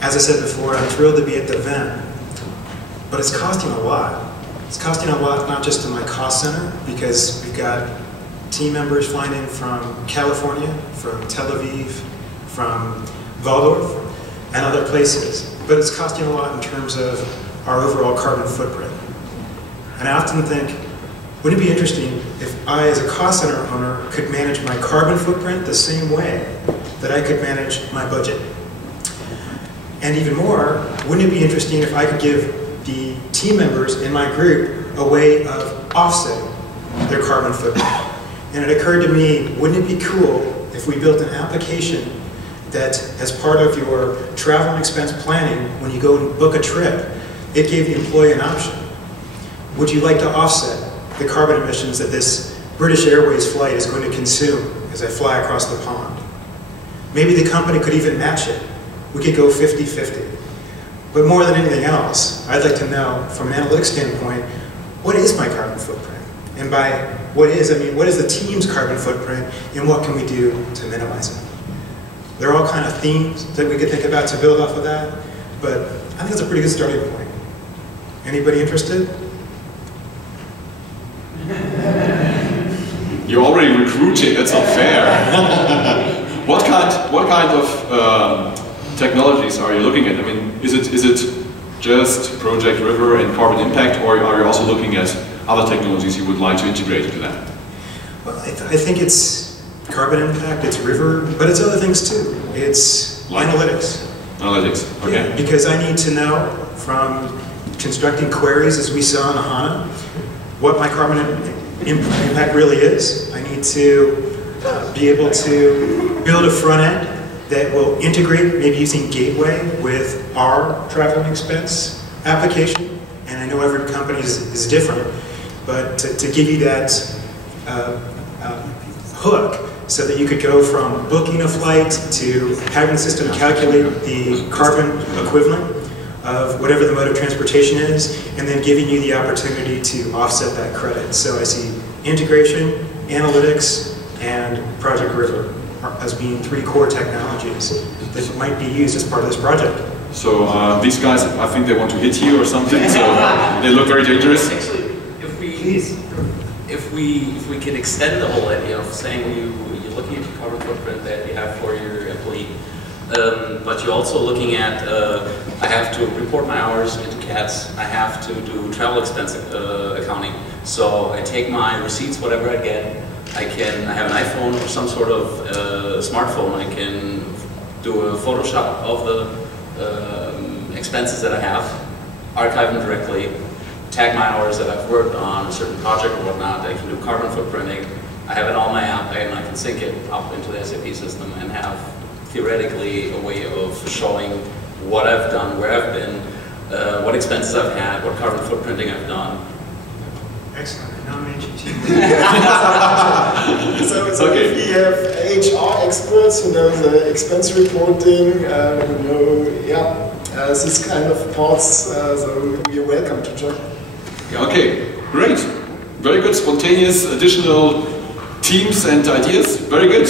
as I said before, I'm thrilled to be at the event, but it's costing a lot. It's costing a lot not just in my cost center, because we've got team members flying in from California, from Tel Aviv, from Waldorf, and other places, but it's costing a lot in terms of our overall carbon footprint. And I often think, wouldn't it be interesting if I, as a cost center owner, could manage my carbon footprint the same way that I could manage my budget? And even more, wouldn't it be interesting if I could give the team members in my group a way of offsetting their carbon footprint? And it occurred to me, wouldn't it be cool if we built an application that, as part of your travel and expense planning, when you go and book a trip, it gave the employee an option. Would you like to offset the carbon emissions that this British Airways flight is going to consume as I fly across the pond? Maybe the company could even match it. We could go 50-50. But more than anything else, I'd like to know, from an analytics standpoint, what is my carbon footprint? And by what is, I mean, what is the team's carbon footprint, and what can we do to minimize it? There are all kind of themes that we could think about to build off of that, but I think it's a pretty good starting point. Anybody interested? You're already recruiting, that's not fair. What kind of technologies are you looking at? I mean, is it just Project River and carbon impact, or are you also looking at other technologies you would like to integrate into that? Well, I think it's carbon impact, it's River, but it's other things too. It's analytics. Analytics, okay. Yeah, because I need to know from constructing queries, as we saw in HANA, what my carbon impact really is. I need to be able to build a front end that will integrate, maybe using Gateway, with our travel and expense application. And I know every company is different, but to give you that hook so that you could go from booking a flight to having the system calculate the carbon equivalent of whatever the mode of transportation is, and then giving you the opportunity to offset that credit. So I see integration, analytics, and Project River as being three core technologies that might be used as part of this project. So these guys, I think they want to hit you or something, so they look very dangerous. Actually, if we can extend the whole idea of saying you're looking at your carbon footprint that you have for your employee, but you're also looking at, I have to report my hours into CATs, I have to do travel expense accounting, so I take my receipts, whatever I get, I have an iPhone or some sort of smartphone, I can do a Photoshop of the expenses that I have, archive them directly, tag my hours that I've worked on a certain project or whatnot, I can do carbon footprinting, I have it on my app, and I can sync it up into the SAP system and have theoretically a way of showing what I've done, where I've been, what expenses I've had, what carbon footprinting I've done. Excellent. I nominate you team. So okay. If we have HR experts who know the expense reporting, who know this kind of parts, so you're welcome to join. Okay, great. Very good, spontaneous, additional teams and ideas. Very good.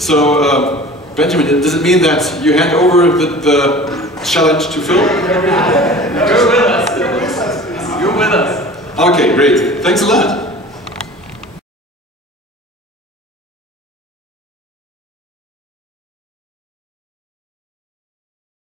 So, Benjamin, does it mean that you hand over the challenge to Phil? You're with us. You're with us. Okay, great. Thanks a lot.